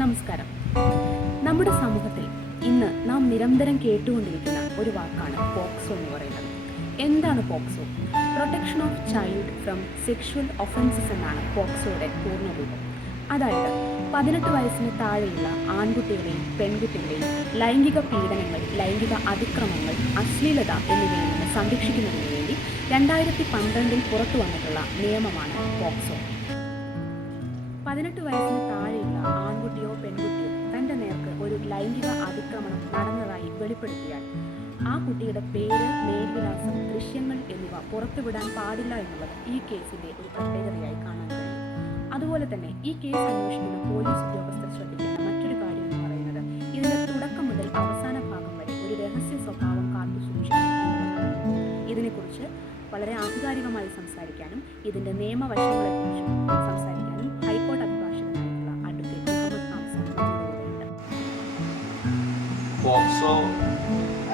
നമസ്കാരം. നമ്മുടെ സമൂഹത്തിൽ ഇന്ന് നാം നിരന്തരം കേട്ടുകൊണ്ടിരിക്കുന്ന ഒരു വാക്കാണ് പോക്സോ എന്ന് പറയുന്നത്. എന്താണ് POCSO? Protection of child from sexual offences എന്നാണ് പോക്സോയുടെ പൂർണ്ണരൂപം. അതായത് 18 വയസ്സിന് താഴെയുള്ള ആൺകുട്ടികളെയും പെൺകുട്ടികളെയും ലൈംഗിക പീഡനങ്ങൾ, ലൈംഗിക അതിക്രമങ്ങൾ, അശ്ലീലത എന്നിവയിൽ നിന്ന് സംരക്ഷിക്കുന്നതിന് വേണ്ടി 2012 പുറത്തു വന്നിട്ടുള്ള നിയമമാണ് പോക്സോ. 18 വയസ്സിന് താഴെയുള്ള ആൺകുട്ടിയോ പെൺകുട്ടിയോ തൻ്റെ നേർക്ക് ഒരു ലൈംഗിക അതിക്രമണം നടന്നതായി വെളിപ്പെടുത്തിയാൽ ആ കുട്ടിയുടെ പേര്, മേൽവിലാസം, ദൃശ്യങ്ങൾ എന്നിവ പുറത്തുവിടാൻ പാടില്ല എന്നുള്ളത് ഈ കേസിൻ്റെ ഒരു പ്രത്യേകതയായി കാണാൻ കഴിയും. അതുപോലെ തന്നെ ഈ കേസ് അന്വേഷിക്കുന്ന പോലീസ് ഉദ്യോഗസ്ഥർ ശ്രദ്ധിക്കുന്ന മറ്റൊരു കാര്യം എന്ന് പറയുന്നത് ഇതിൻ്റെ തുടക്കം മുതൽ അവസാന ഭാഗം വരെ ഒരു രഹസ്യ സ്വഭാവം കാത്തു സൂക്ഷിക്കുന്നു. ഇതിനെക്കുറിച്ച് വളരെ ആധികാരികമായി സംസാരിക്കാനും ഇതിൻ്റെ നിയമവശങ്ങളെക്കുറിച്ചും സംസാരിക്കാനും ഹൈക്കോടതി അഭിഭാഷകനായിട്ടുള്ള അഡ്വക്കേറ്റ് മുഹമ്മദ് ഹാംസാൻ ഉണ്ട്. പോക്സോ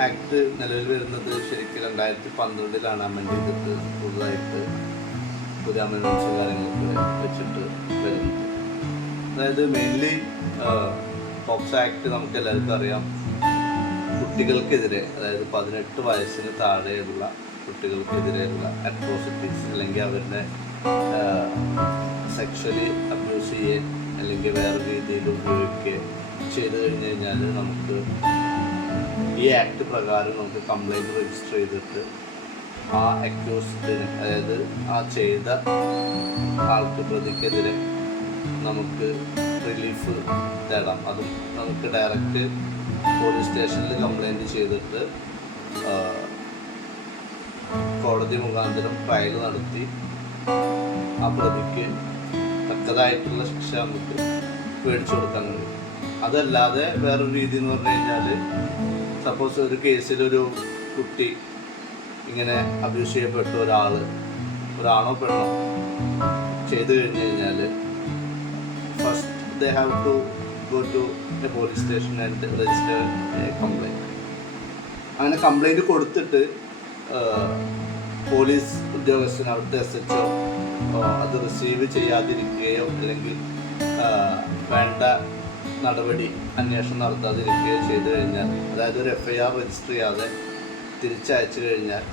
ആക്ട് നിലവിൽ വരുന്നത് ശരിക്കും 2012 അമെൻഡ് ചെയ്തിട്ട് പുതുതായിട്ട് പുതിയ അമെൻമെൻറ്റ്സ് കാര്യങ്ങളൊക്കെ വെച്ചിട്ട് വരുന്നത്. അതായത് മെയിൻലി പോക്സോ ആക്ട് നമുക്ക് എല്ലാവർക്കും അറിയാം, കുട്ടികൾക്കെതിരെ, അതായത് 18 വയസ്സിന് താഴെയുള്ള കുട്ടികൾക്കെതിരെയുള്ള അട്രോസിറ്റീസ് അല്ലെങ്കിൽ അവരുടെ സെക്ഷലി അബ്യൂസ് ചെയ്യുകയും അല്ലെങ്കിൽ വേറെ രീതിയിൽ ഉപയോഗിക്കുകയും ചെയ്തു കഴിഞ്ഞ് കഴിഞ്ഞാൽ നമുക്ക് ഈ ആക്ട് പ്രകാരം നമുക്ക് കംപ്ലൈൻറ്റ് രജിസ്റ്റർ ചെയ്തിട്ട് ആ അക്യൂസ്ഡിന്, അതായത് ആ ചെയ്ത ആൾക്ക്, പ്രതിക്കെതിരെ നമുക്ക് റിലീഫ് തേടാം. അതും നമുക്ക് ഡയറക്റ്റ് പോലീസ് സ്റ്റേഷനിൽ കംപ്ലൈൻറ്റ് ചെയ്തിട്ട് കോടതി മുഖാന്തരം ട്രയൽ നടത്തി ആ പ്രതിക്ക് തക്കതായിട്ടുള്ള ശിക്ഷ നമുക്ക് മേടിച്ചു കൊടുക്കാൻ കഴിയും. അതല്ലാതെ വേറൊരു രീതി എന്ന് പറഞ്ഞു കഴിഞ്ഞാൽ, സപ്പോസ് ഒരു കേസിലൊരു കുട്ടി ഇങ്ങനെ അബ്യൂസ് ചെയ്യപ്പെട്ട ഒരാണോ പെണ്ണോ ചെയ്തു കഴിഞ്ഞ് കഴിഞ്ഞാൽ first they have to go to a police station and register a complaint. അങ്ങനെ കംപ്ലൈൻറ്റ് കൊടുത്തിട്ട് പോലീസ് ഉദ്യോഗസ്ഥൻ, അവിടുത്തെ SHO അത് റിസീവ് ചെയ്യാതിരിക്കുകയോ അല്ലെങ്കിൽ വേണ്ട നടപടി, അന്വേഷണം നടത്താതിരിക്കുകയോ ചെയ്തു കഴിഞ്ഞാൽ, അതായത് ഒരു FIR രജിസ്റ്റർ ചെയ്യാതെ തിരിച്ചയച്ചു കഴിഞ്ഞാൽ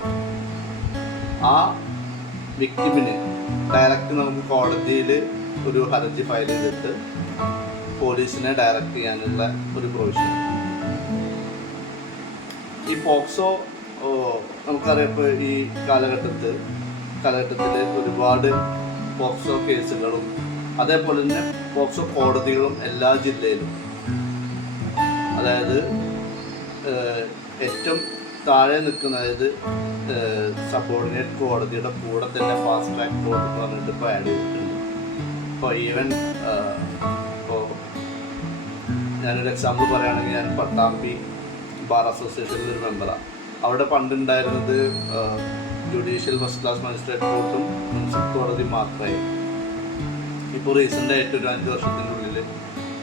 ആ വിക്ടിമിന് ഡയറക്റ്റ് നമുക്ക് കോടതിയിൽ ഒരു ഹർജി ഫയൽ ചെയ്തിട്ട് പോലീസിനെ ഡയറക്റ്റ് ചെയ്യാനുള്ള ഒരു പ്രൊവിഷൻ. ഈ പോക്സോ നമുക്കറിയാം, ഇപ്പോൾ ഈ കാലഘട്ടത്തിൽ ഒരുപാട് പോക്സോ കേസുകളും അതേപോലെ തന്നെ പോക്സോ കോടതികളും എല്ലാ ജില്ലയിലും, അതായത് ഏറ്റവും താഴെ നിൽക്കുന്ന, അതായത് സബോർഡിനേറ്റ് കോടതിയുടെ കൂടെ തന്നെ ഫാസ്റ്റ് ട്രാക്ക് കോർട്ട് എന്ന് പറഞ്ഞിട്ട് ഇപ്പോൾ ആഡ് ചെയ്തിട്ടുണ്ട്. ഇപ്പോൾ ഈവൻ ഇപ്പോൾ ഞാനൊരു എക്സാമ്പിൾ പറയുകയാണെങ്കിൽ, ഞാൻ പട്ടാമ്പി ബാർ അസോസിയേഷനിലൊരു മെമ്പറാണ്. അവിടെ പണ്ടുണ്ടായിരുന്നത് ജുഡീഷ്യൽ ഫസ്റ്റ് ക്ലാസ് മജിസ്ട്രേറ്റ് കോർട്ടും മുനിസിപ്പൽ കോടതി മാത്രമായി. ഇപ്പോൾ റീസെൻ്റായിട്ട് ഒരു 5 വർഷത്തിനുള്ളിൽ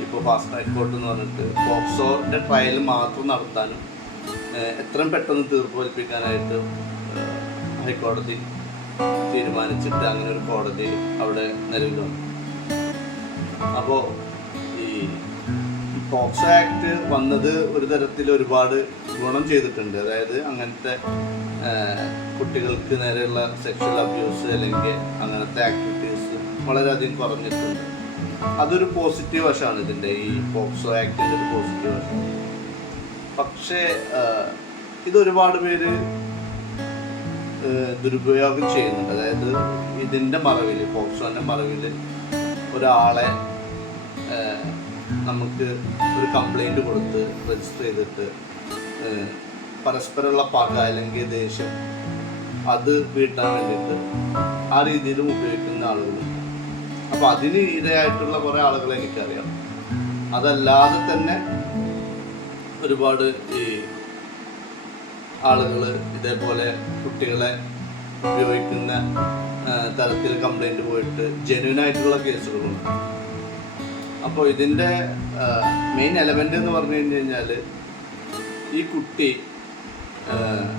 ഇപ്പോൾ ഫാസ്റ്റ് ട്രാക്ക് കോർട്ട് എന്ന് പറഞ്ഞിട്ട് പോക്സോൻ്റെ ട്രയൽ മാത്രം നടത്താനും എത്രയും പെട്ടെന്ന് തീർപ്പ് കൽപ്പിക്കാനായിട്ട് ഹൈക്കോടതി തീരുമാനിച്ചിട്ട് അങ്ങനെ ഒരു കോടതി അവിടെ നിലവിൽ വന്നു. അപ്പോൾ ഈ പോക്സോ ആക്ട് വന്നത് ഒരു തരത്തിൽ ഒരുപാട് ഗുണം ചെയ്തിട്ടുണ്ട്. അതായത് അങ്ങനത്തെ കുട്ടികൾക്ക് നേരെയുള്ള സെക്ഷൽ അബ്യൂസ് അല്ലെങ്കിൽ അങ്ങനത്തെ ആക്ടിവിറ്റീസ് വളരെയധികം കുറഞ്ഞിട്ടുണ്ട്. അതൊരു പോസിറ്റീവ് വശമാണ് ഇതിൻ്റെ, ഈ പോക്സോ ആക്ടിൻ്റെ ഒരു പോസിറ്റീവ് വശം. പക്ഷേ ഇതൊരുപാട് പേര് ദുരുപയോഗം ചെയ്യുന്നുണ്ട്. അതായത് ഇതിൻ്റെ മറവിൽ, പോക്സോൻ്റെ മറവിൽ ഒരാളെ നമുക്ക് ഒരു കംപ്ലൈൻറ്റ് കൊടുത്ത് രജിസ്റ്റർ ചെയ്തിട്ട് പരസ്പരമുള്ള പക അല്ലെങ്കിൽ ദേഷ്യം അത് വീട്ടാൻ വേണ്ടിയിട്ട് ആ രീതിയിലും ഉപയോഗിക്കുന്ന ആളുകളുണ്ട്. അപ്പോൾ അതിന് ഇരയായിട്ടുള്ള കുറേ ആളുകളെ എനിക്കറിയാം. അതല്ലാതെ തന്നെ ഒരുപാട് ഈ ആളുകൾ ഇതേപോലെ കുട്ടികളെ ഉപയോഗിക്കുന്ന തരത്തിൽ കംപ്ലൈൻറ്റ് പോയിട്ട് ജെന്യൂനായിട്ടുള്ള കേസുകളുണ്ട്. അപ്പോൾ ഇതിൻ്റെ മെയിൻ എലമെൻ്റ് എന്ന് പറഞ്ഞു കഴിഞ്ഞാൽ, ഈ കുട്ടി,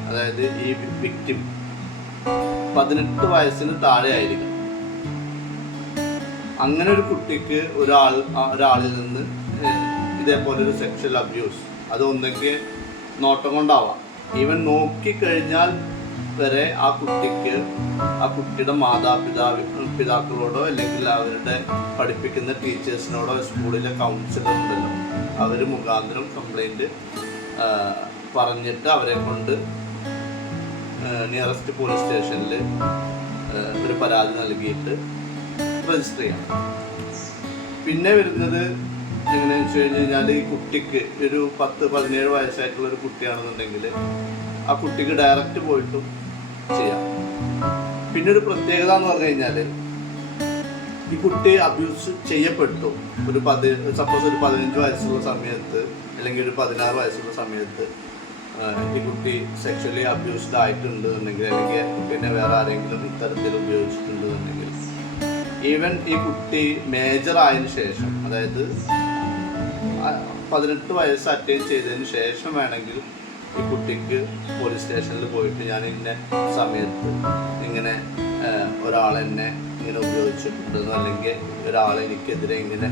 അതായത് ഈ വിക്ടിം 18 വയസ്സിന് താഴെ ആയിരിക്കും. അങ്ങനെ ഒരു കുട്ടിക്ക് ഒരാളിൽ നിന്ന് ഇതേപോലൊരു സെക്ഷൽ അബ്യൂസ്, അത് ഒന്നെങ്കിൽ നോട്ടം കൊണ്ടാവാം, ഈവൻ നോക്കിക്കഴിഞ്ഞാൽ വരെ ആ കുട്ടിയുടെ പിതാക്കളോടോ അല്ലെങ്കിൽ അവരുടെ പഠിപ്പിക്കുന്ന ടീച്ചേഴ്സിനോടോ സ്കൂളിലെ കൗൺസിലർ ഉണ്ടല്ലോ, അവർ മുഖാന്തരം കംപ്ലൈൻറ്റ് പറഞ്ഞിട്ട് അവരെ കൊണ്ട് നിയറസ്റ്റ് പോലീസ് സ്റ്റേഷനിൽ ഒരു പരാതി നൽകിയിട്ട് രജിസ്റ്റർ ചെയ്യാം. പിന്നെ വരുന്നത് എങ്ങനെയാണെന്ന് വെച്ച് കഴിഞ്ഞാൽ, ഈ കുട്ടിക്ക് ഒരു 10-17 വയസ്സായിട്ടുള്ളൊരു കുട്ടിയാണെന്നുണ്ടെങ്കിൽ ആ കുട്ടിക്ക് ഡയറക്റ്റ് പോയിട്ടും ചെയ്യാം. പിന്നെ ഒരു പ്രത്യേകത എന്ന് പറഞ്ഞു കഴിഞ്ഞാൽ, ഈ കുട്ടി അബ്യൂസ് ചെയ്യപ്പെട്ടു, സപ്പോസ് ഒരു 15 വയസ്സുള്ള സമയത്ത് അല്ലെങ്കിൽ ഒരു 16 വയസ്സുള്ള സമയത്ത് ഈ കുട്ടി സെക്ഷലി അബ്യൂസ്ഡ് ആയിട്ടുണ്ടെന്നുണ്ടെങ്കിൽ, അല്ലെങ്കിൽ കുട്ടീനെ വേറെ ആരെങ്കിലും ഇത്തരത്തിൽ ഉപയോഗിച്ചിട്ടുണ്ടെന്നുണ്ടെങ്കിൽ, ഈവൻ ഈ കുട്ടി മേജർ ആയതിനു ശേഷം, അതായത് 18 വയസ്സ് അറ്റൈൻ ചെയ്തതിന് ശേഷം വേണമെങ്കിൽ ഈ കുട്ടിക്ക് പോലീസ് സ്റ്റേഷനിൽ പോയിട്ട് ഞാൻ ഇന്ന സമയത്ത് ഇങ്ങനെ ഒരാളെന്നെ ഇങ്ങനെ ഉപയോഗിച്ചിട്ടുണ്ടെന്നോ അല്ലെങ്കിൽ ഒരാൾ എനിക്കെതിരെ ഇങ്ങനെ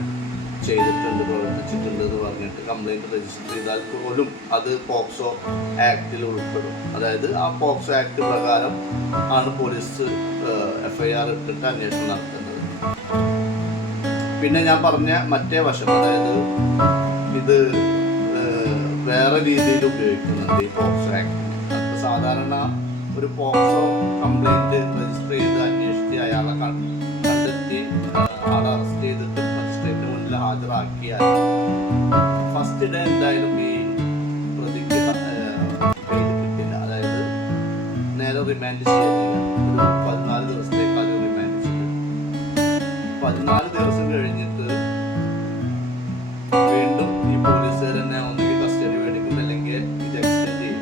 ചെയ്തിട്ടുണ്ട്, പ്രവർത്തിച്ചിട്ടുണ്ട് എന്ന് പറഞ്ഞിട്ട് കംപ്ലൈൻറ്റ് രജിസ്റ്റർ ചെയ്താൽ പോലും അത് പോക്സോ ആക്ടിൽ ഉൾപ്പെടും. അതായത് ആ പോക്സോ ആക്ട് പ്രകാരം ആണ് പോലീസ് FIR ഇട്ടിട്ട് അന്വേഷണം നടത്തുന്നത്. പിന്നെ ഞാൻ പറഞ്ഞ മറ്റേ വശം, അതായത് ഇത് വേറെ രീതിയിൽ ഉപയോഗിക്കുന്നുണ്ട് ഈ പോക്സോ ആക്ട്. സാധാരണ ഒരു പോക്സോ കംപ്ലൈൻറ്റ് രജിസ്റ്റർ ചെയ്ത് അന്വേഷിച്ച് അയാളെ കണ്ടെത്തി ആളെ അറസ്റ്റ് ചെയ്തിട്ട് മജിസ്ട്രേറ്റിന് മുന്നിൽ ഹാജരാക്കിയാൽ ഫസ്റ്റ് ഡേ എന്തായാലും ഈ പ്രതിക്ക് ബെയിൽ കിട്ടില്ല. അതായത് നേരെ റിമാൻഡ് ചെയ്യുക, 14 ദിവസത്തേക്കാളും റിമാൻഡ് ചെയ്യും. 14 ദിവസം കഴിഞ്ഞിട്ട് വീണ്ടും ഈ പോലീസുകാർ തന്നെ ഒന്നുകിൽ കസ്റ്റഡി മേടിക്കും, അല്ലെങ്കിൽ ഇത് എക്സ്റ്റെൻഡ് ചെയ്യും.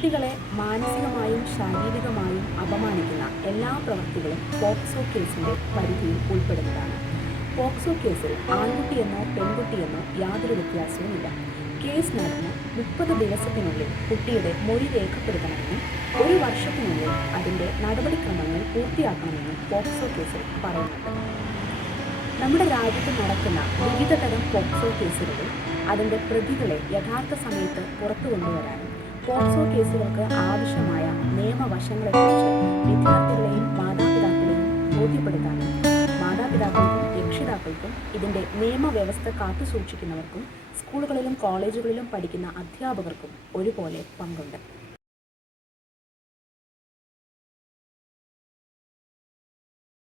കുട്ടികളെ മാനസികമായും ശാരീരികമായും അപമാനിക്കുന്ന എല്ലാ പ്രവൃത്തികളും പോക്സോ കേസിൻ്റെ പരിധിയിൽ ഉൾപ്പെടുന്നതാണ്. പോക്സോ കേസിൽ ആൺകുട്ടിയെന്നോ പെൺകുട്ടിയെന്നോ യാതൊരു വ്യത്യാസവുമില്ല. കേസ് നടന്ന് 30 ദിവസത്തിനുള്ളിൽ കുട്ടിയുടെ മൊഴി രേഖപ്പെടുത്തണമെന്നും 1 വർഷത്തിനുള്ളിൽ അതിൻ്റെ നടപടിക്രമങ്ങൾ പൂർത്തിയാക്കണമെന്നും പോക്സോ കേസിൽ പറയുന്നുണ്ട്. നമ്മുടെ രാജ്യത്ത് നടക്കുന്ന വിവിധ തരം പോക്സോ കേസുകളിൽ അതിൻ്റെ പ്രതികളെ യഥാർത്ഥ സമയത്ത് പുറത്തു കൊണ്ടുവരാനും പോക്സോ കേസുകൾക്ക് ആവശ്യമായ നിയമവശങ്ങളെക്കുറിച്ച് വിദ്യാർത്ഥികളെയും മാതാപിതാക്കളെയും ബോധ്യപ്പെടുത്താനും മാതാപിതാക്കൾക്കും രക്ഷിതാക്കൾക്കും ഇതിൻ്റെ നിയമവ്യവസ്ഥ കാത്തുസൂക്ഷിക്കുന്നവർക്കും സ്കൂളുകളിലും കോളേജുകളിലും പഠിക്കുന്ന അധ്യാപകർക്കും ഒരുപോലെ പങ്കുണ്ട്.